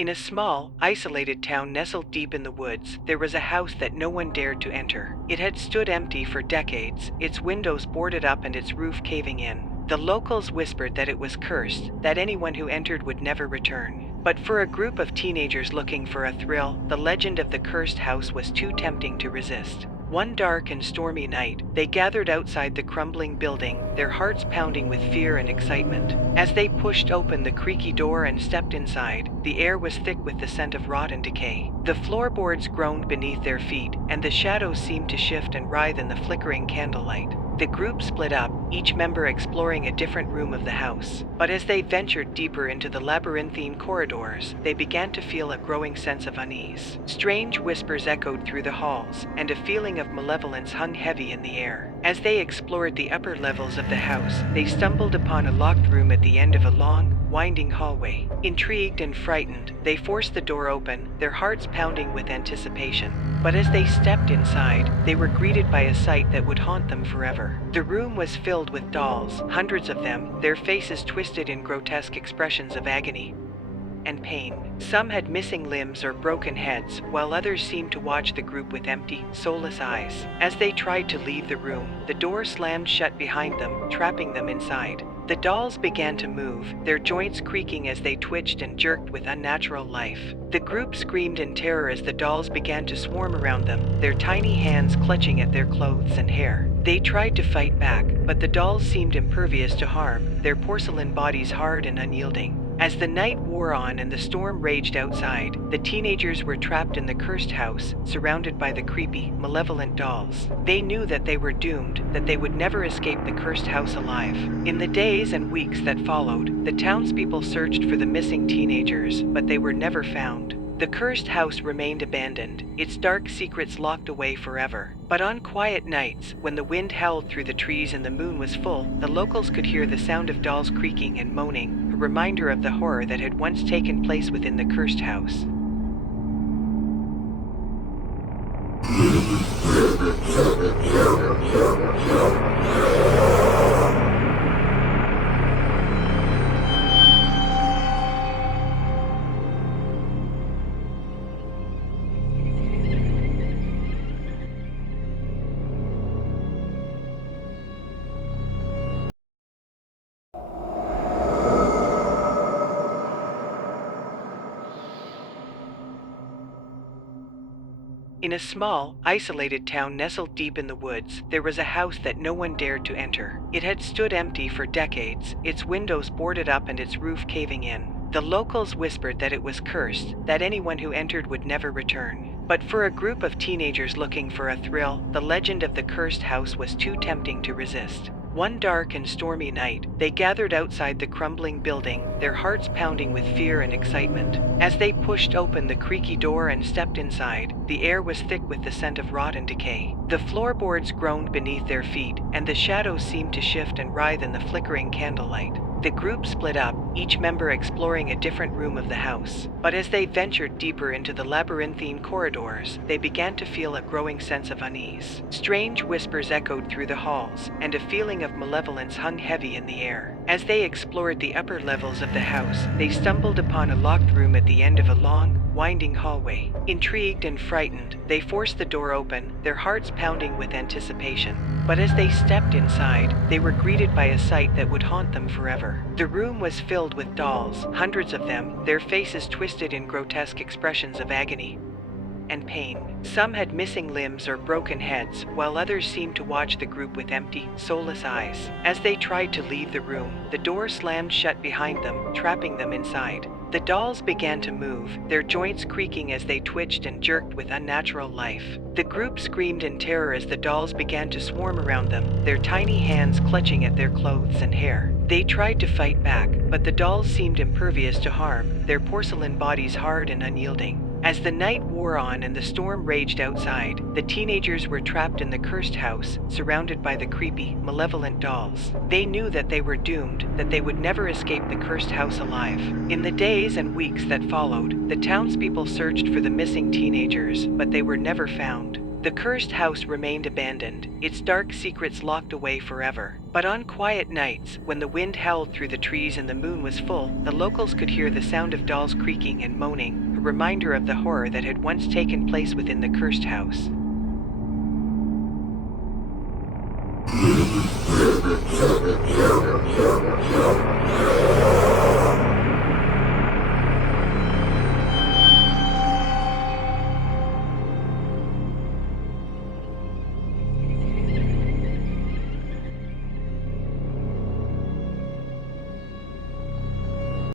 In a small, isolated town nestled deep in the woods, there was a house that no one dared to enter. It had stood empty for decades, its windows boarded up and its roof caving in. The locals whispered that it was cursed, that anyone who entered would never return. But for a group of teenagers looking for a thrill, the legend of the cursed house was too tempting to resist. One dark and stormy night, they gathered outside the crumbling building, their hearts pounding with fear and excitement. As they pushed open the creaky door and stepped inside, the air was thick with the scent of rot and decay. The floorboards groaned beneath their feet, and the shadows seemed to shift and writhe in the flickering candlelight. The group split up, each member exploring a different room of the house. But as they ventured deeper into the labyrinthine corridors, they began to feel a growing sense of unease. Strange whispers echoed through the halls, and a feeling of malevolence hung heavy in the air. As they explored the upper levels of the house, they stumbled upon a locked room at the end of a long, winding hallway. Intrigued and frightened, they forced the door open, their hearts pounding with anticipation. But as they stepped inside, they were greeted by a sight that would haunt them forever. The room was filled with dolls, hundreds of them, their faces twisted in grotesque expressions of agony and pain. Some had missing limbs or broken heads, while others seemed to watch the group with empty, soulless eyes. As they tried to leave the room, the door slammed shut behind them, trapping them inside. The dolls began to move, their joints creaking as they twitched and jerked with unnatural life. The group screamed in terror as the dolls began to swarm around them, their tiny hands clutching at their clothes and hair. They tried to fight back, but the dolls seemed impervious to harm, their porcelain bodies hard and unyielding. As the night wore on and the storm raged outside, the teenagers were trapped in the cursed house, surrounded by the creepy, malevolent dolls. They knew that they were doomed, that they would never escape the cursed house alive. In the days and weeks that followed, the townspeople searched for the missing teenagers, but they were never found. The cursed house remained abandoned, its dark secrets locked away forever. But on quiet nights, when the wind howled through the trees and the moon was full, the locals could hear the sound of dolls creaking and moaning, a reminder of the horror that had once taken place within the cursed house. In a small, isolated town nestled deep in the woods, there was a house that no one dared to enter. It had stood empty for decades, its windows boarded up and its roof caving in. The locals whispered that it was cursed, that anyone who entered would never return. But for a group of teenagers looking for a thrill, the legend of the cursed house was too tempting to resist. One dark and stormy night, they gathered outside the crumbling building, their hearts pounding with fear and excitement. As they pushed open the creaky door and stepped inside, the air was thick with the scent of rot and decay. The floorboards groaned beneath their feet, and the shadows seemed to shift and writhe in the flickering candlelight. The group split up, each member exploring a different room of the house. But as they ventured deeper into the labyrinthine corridors, they began to feel a growing sense of unease. Strange whispers echoed through the halls, and a feeling of malevolence hung heavy in the air. As they explored the upper levels of the house, they stumbled upon a locked room at the end of a long, winding hallway. Intrigued and frightened, they forced the door open, their hearts pounding with anticipation. But as they stepped inside, they were greeted by a sight that would haunt them forever. The room was filled with dolls, hundreds of them, their faces twisted in grotesque expressions of agony and pain. Some had missing limbs or broken heads, while others seemed to watch the group with empty, soulless eyes. As they tried to leave the room, the door slammed shut behind them, trapping them inside. The dolls began to move, their joints creaking as they twitched and jerked with unnatural life. The group screamed in terror as the dolls began to swarm around them, their tiny hands clutching at their clothes and hair. They tried to fight back, but the dolls seemed impervious to harm, their porcelain bodies hard and unyielding. As the night wore on and the storm raged outside, the teenagers were trapped in the cursed house, surrounded by the creepy, malevolent dolls. They knew that they were doomed, that they would never escape the cursed house alive. In the days and weeks that followed, the townspeople searched for the missing teenagers, but they were never found. The cursed house remained abandoned, its dark secrets locked away forever. But on quiet nights, when the wind howled through the trees and the moon was full, the locals could hear the sound of dolls creaking and moaning, a reminder of the horror that had once taken place within the cursed house.